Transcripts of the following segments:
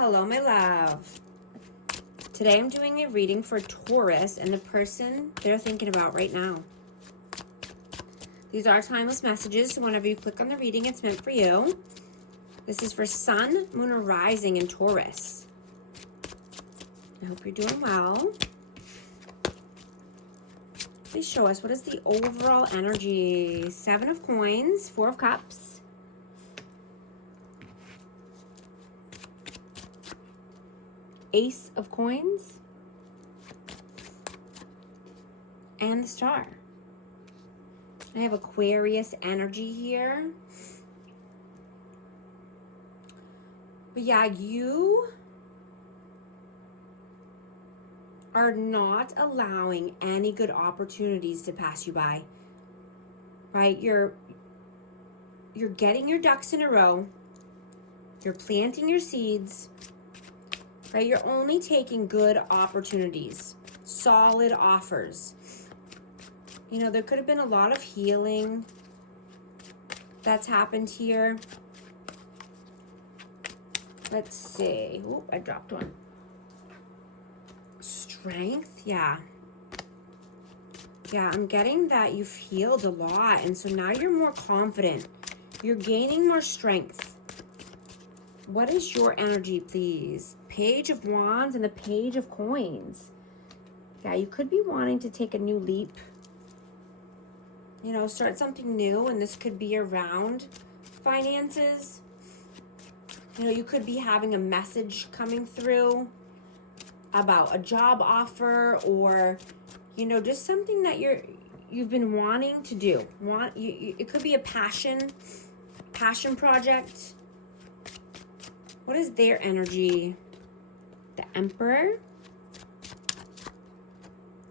Hello, my love. Today I'm doing a reading for Taurus and the person they're thinking about right now. These are timeless messages, so whenever you click on the reading, it's meant for you. This is for Sun, Moon, or Rising in Taurus. I hope you're doing well. Please show us, what is the overall energy? 7 of Coins, 4 of Cups, Ace of Coins, and the Star. I have Aquarius energy here. But yeah, you are not allowing any good opportunities to pass you by. Right? You're getting your ducks in a row. You're planting your seeds. Right? You're only taking good opportunities, solid offers. You know, there could have been a lot of healing that's happened here. Let's see. Oh, I dropped one. Strength, yeah. Yeah, I'm getting that you've healed a lot, and so now you're more confident. You're gaining more strength. What is your energy, please? Page of Wands and the Page of Coins. Yeah, you could be wanting to take a new leap. You know, start something new, and this could be around finances. You know, you could be having a message coming through about a job offer, or, you know, just something that you've been wanting to do. It could be a passion project. What is their energy? The Emperor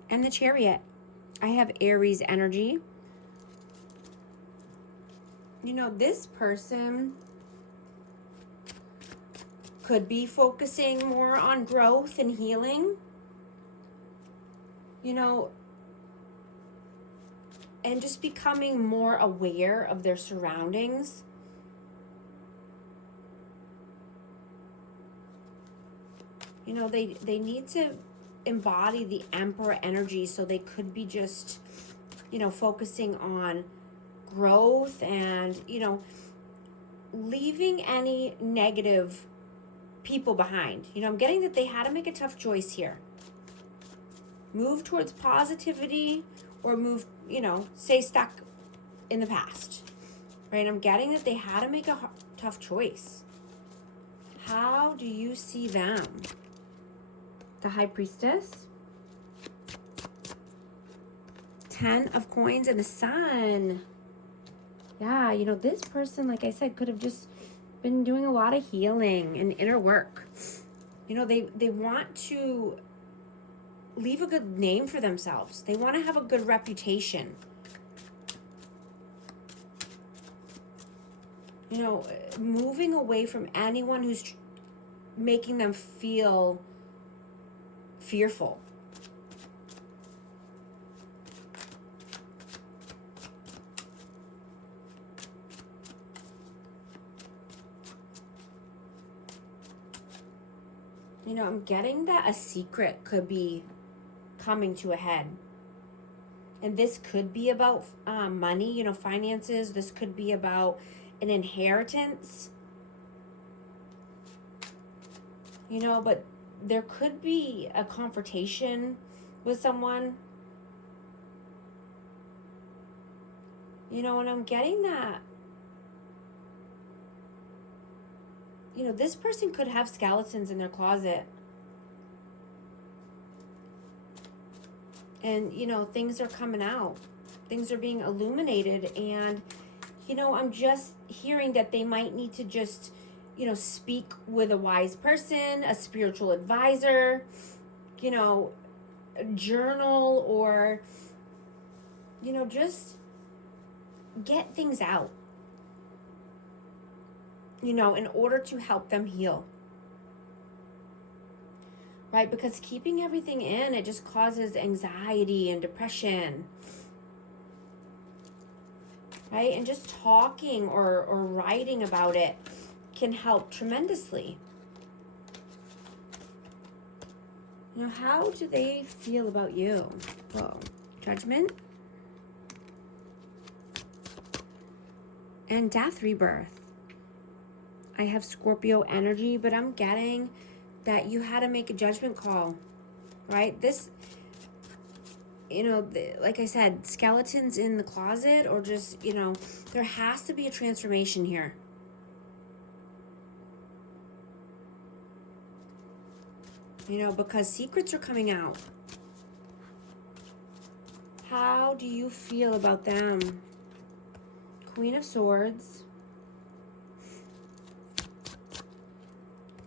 and the Chariot. I have Aries energy. You know, this person could be focusing more on growth and healing. You know, and just becoming more aware of their surroundings. You know, they need to embody the Emperor energy, so they could be just, you know, focusing on growth and, you know, leaving any negative people behind. You know, I'm getting that they had to make a tough choice here. Move towards positivity or move, you know, stay stuck in the past. Right? I'm getting that they had to make a tough choice. How do you see them? The High Priestess, 10 of Coins, and the Sun. Yeah, you know, this person, like I said, could have just been doing a lot of healing and inner work. You know, they want to leave a good name for themselves. They want to have a good reputation. You know, moving away from anyone who's making them feel fearful. You know, I'm getting that a secret could be coming to a head. And this could be about money, you know, finances. This could be about an inheritance. You know, but there could be a confrontation with someone. You know, and I'm getting that, you know, this person could have skeletons in their closet. And, you know, things are coming out. Things are being illuminated. And, you know, I'm just hearing that they might need to just, you know, speak with a wise person, a spiritual advisor, you know, a journal, or, you know, just get things out, you know, in order to help them heal. Right? Because keeping everything in, it just causes anxiety and depression. Right? And just talking or writing about it can help tremendously. You know, how do they feel about you? Whoa. Judgment. And death, rebirth. I have Scorpio energy, but I'm getting that you had to make a judgment call, right? This, you know, like I said, skeletons in the closet, or just, you know, there has to be a transformation here. You know, because secrets are coming out. How do you feel about them? Queen of Swords.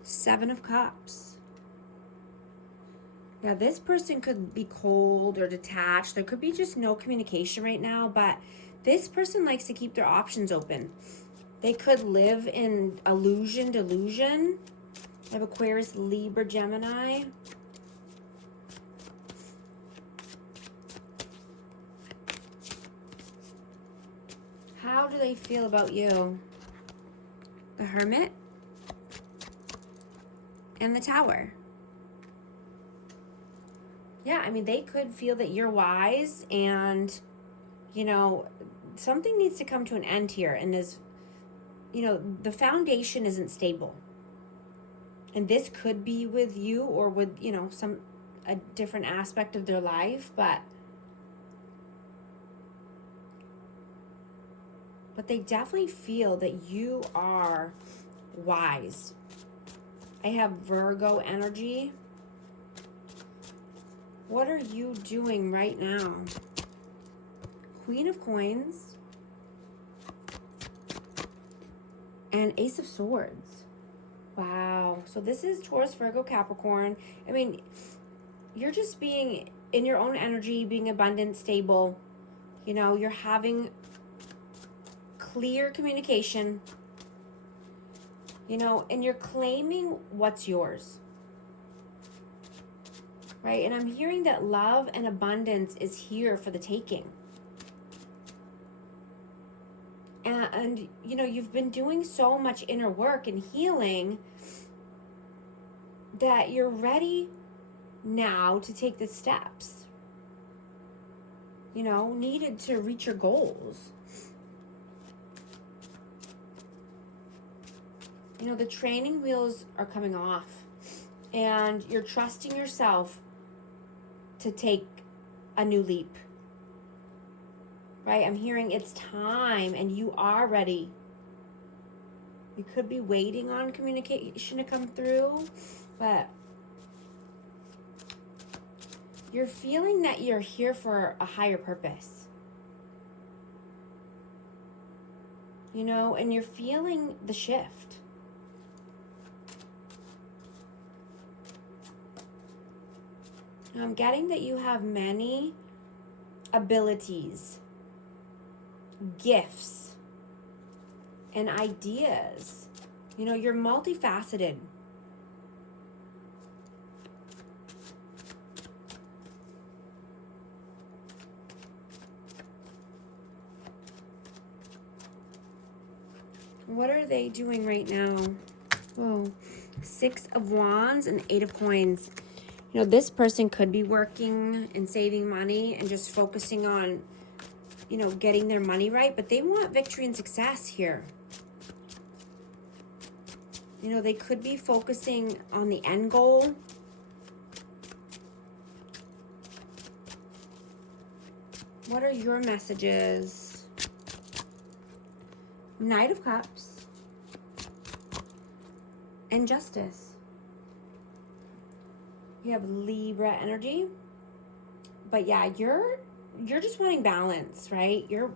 Seven of Cups. Now, this person could be cold or detached. There could be just no communication right now, but this person likes to keep their options open. They could live in illusion, delusion. I have Aquarius, Libra, Gemini. How do they feel about you? The Hermit and the Tower. Yeah, I mean, they could feel that you're wise and, you know, something needs to come to an end here. And is, you know, the foundation isn't stable. And this could be with you or with, you know, a different aspect of their life, but they definitely feel that you are wise. I have Virgo energy. What are you doing right now? Queen of Coins and Ace of Swords. Wow. So this is Taurus, Virgo, Capricorn. I mean, you're just being in your own energy, being abundant, stable. You know, you're having clear communication, you know, and you're claiming what's yours, right? And I'm hearing that love and abundance is here for the taking. And you know, you've been doing so much inner work and healing that you're ready now to take the steps, you know, needed to reach your goals. You know, the training wheels are coming off and you're trusting yourself to take a new leap, right? I'm hearing it's time and you are ready. You could be waiting on communication to come through, but you're feeling that you're here for a higher purpose. You know, and you're feeling the shift. I'm getting that you have many abilities, gifts, and ideas. You know, you're multifaceted. What are they doing right now? Oh, Six of Wands and Eight of Coins. You know, this person could be working and saving money and just focusing on, you know, getting their money right, but they want victory and success here. You know, they could be focusing on the end goal. What are your messages? Knight of Cups and Justice. You have Libra energy. But yeah, you're just wanting balance, right? You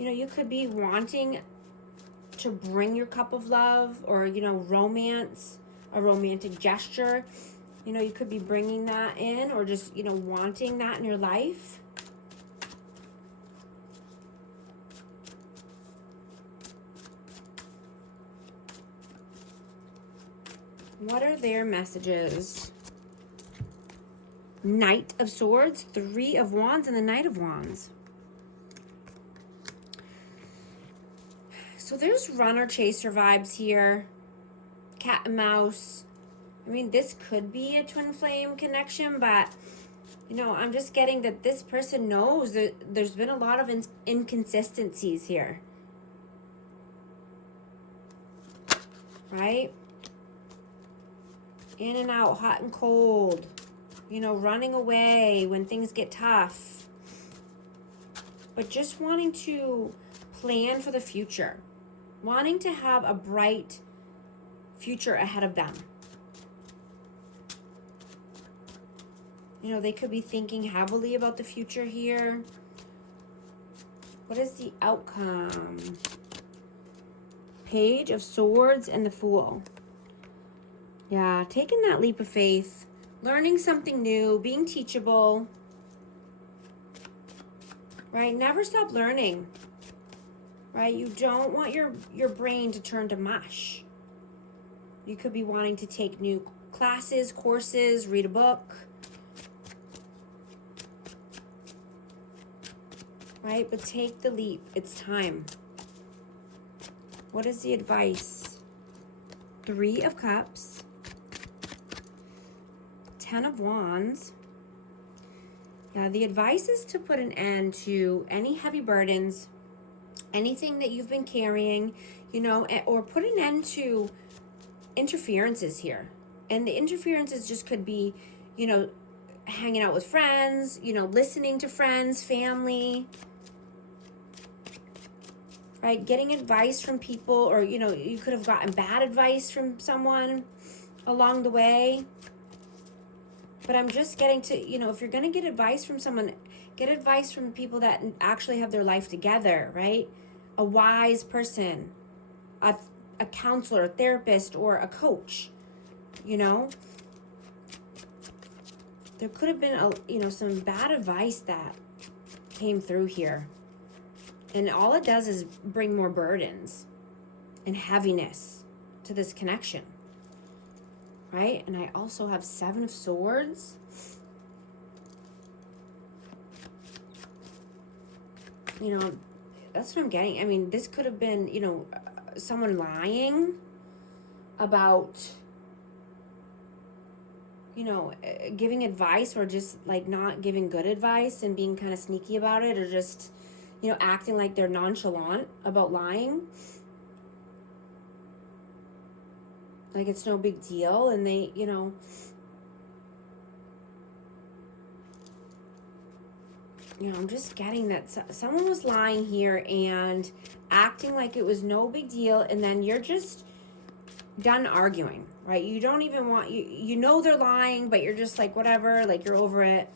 know, you could be wanting to bring your cup of love or, you know, romance, a romantic gesture. You know, you could be bringing that in or just, you know, wanting that in your life. What are their messages? Knight of Swords, Three of Wands, and the Knight of Wands. So there's runner chaser vibes here. Cat and mouse. I mean, this could be a twin flame connection, but, you know, I'm just getting that this person knows that there's been a lot of inconsistencies here. Right? In and out, hot and cold. You know, running away when things get tough. But just wanting to plan for the future. Wanting to have a bright future ahead of them. You know, they could be thinking heavily about the future here. What is the outcome? Page of Swords and the Fool. Yeah, taking that leap of faith. Learning something new. Being teachable. Right? Never stop learning. Right? You don't want your brain to turn to mush. You could be wanting to take new classes, courses, read a book. Right? But take the leap. It's time. What is the advice? 3 of Cups. 10 of Wands. Yeah, the advice is to put an end to any heavy burdens, anything that you've been carrying, you know, or put an end to interferences here. And the interferences just could be, you know, hanging out with friends, you know, listening to friends, family, right? Getting advice from people, or, you know, you could have gotten bad advice from someone along the way. But I'm just getting to, you know, if you're going to get advice from someone, get advice from people that actually have their life together, right? A wise person, a counselor, a therapist, or a coach, you know? There could have been, you know, some bad advice that came through here. And all it does is bring more burdens and heaviness to this connection. Right? And I also have 7 of Swords. You know, that's what I'm getting. I mean, this could have been, you know, someone lying about, you know, giving advice, or just like not giving good advice and being kind of sneaky about it, or just, you know, acting like they're nonchalant about lying. Like it's no big deal, and they, you know, I'm just getting that someone was lying here and acting like it was no big deal, and then you're just done arguing, right? You don't even want, you know they're lying, but you're just like, whatever, like you're over it.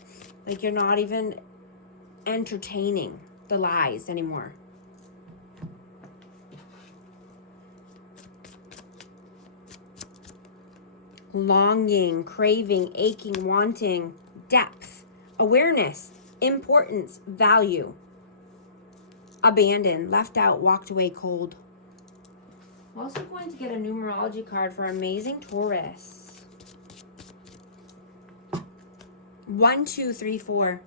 Like you're not even entertaining the lies anymore. Longing, craving, aching, wanting, depth, awareness, importance, value, abandoned, left out, walked away cold. I'm also going to get a numerology card for amazing Taurus. 1, 2, 3, 4.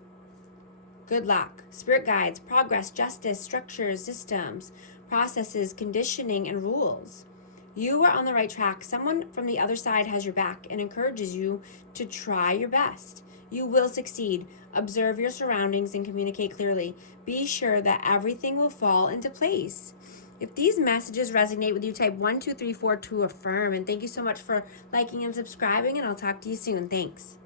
Good luck, spirit guides, progress, justice, structures, systems, processes, conditioning, and rules. You are on the right track. Someone from the other side has your back and encourages you to try your best. You will succeed. Observe your surroundings and communicate clearly. Be sure that everything will fall into place. If these messages resonate with you, type 1, 2, 3, 4 to affirm. And thank you so much for liking and subscribing, and I'll talk to you soon. Thanks.